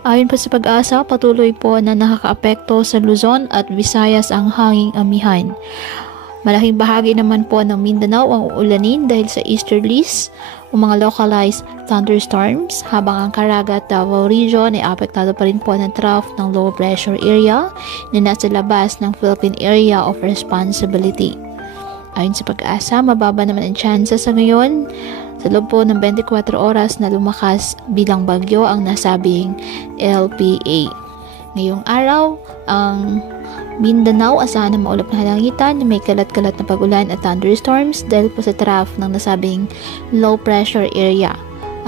Ayon po sa Pag-asa, patuloy po na nakakaapekto sa Luzon at Visayas ang hanging amihan. Malaking bahagi naman po ng Mindanao ang uulanin dahil sa easterlies o mga localized thunderstorms, habang ang Caraga, Davao region ay apektado pa rin po ng trough ng low pressure area na nasa labas ng Philippine Area of Responsibility. Ayon sa Pag-asa, mababa naman ang chances sa ngayon sa loob po ng 24 oras na lumakas bilang bagyo ang nasabing LPA. Ngayong araw, ang Mindanao, asahan na maulap na halangitan na may kalat-kalat na pag-ulan at thunderstorms dahil po sa trough ng nasabing low pressure area.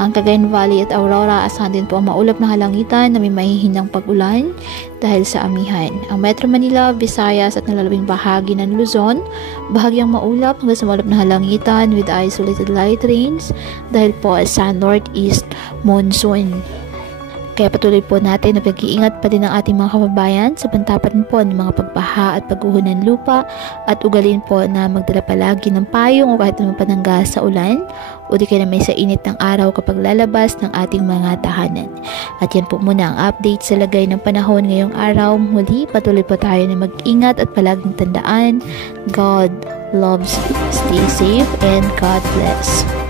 Ang Cagayan Valley at Aurora, asahan din po ang maulap na halangitan na may mahihinang pag-ulan dahil sa amihan. Ang Metro Manila, Visayas at nalalabing bahagi ng Luzon, bahagyang maulap hanggang sa maulap na halangitan with isolated light rains dahil po sa northeast monsoon. Kaya patuloy po natin na pag-iingat pa din ang ating mga kababayan sa pantapan po ng mga pagbaha at pagguho ng lupa at ugalin po na magdala palagi ng payong o kahit naman panangga sa ulan o di kaya na may sa init ng araw kapag lalabas ng ating mga tahanan. At yan po muna ang update sa lagay ng panahon ngayong araw. Muli, patuloy po tayo na mag-ingat at palaging tandaan, God loves you. Stay safe and God bless.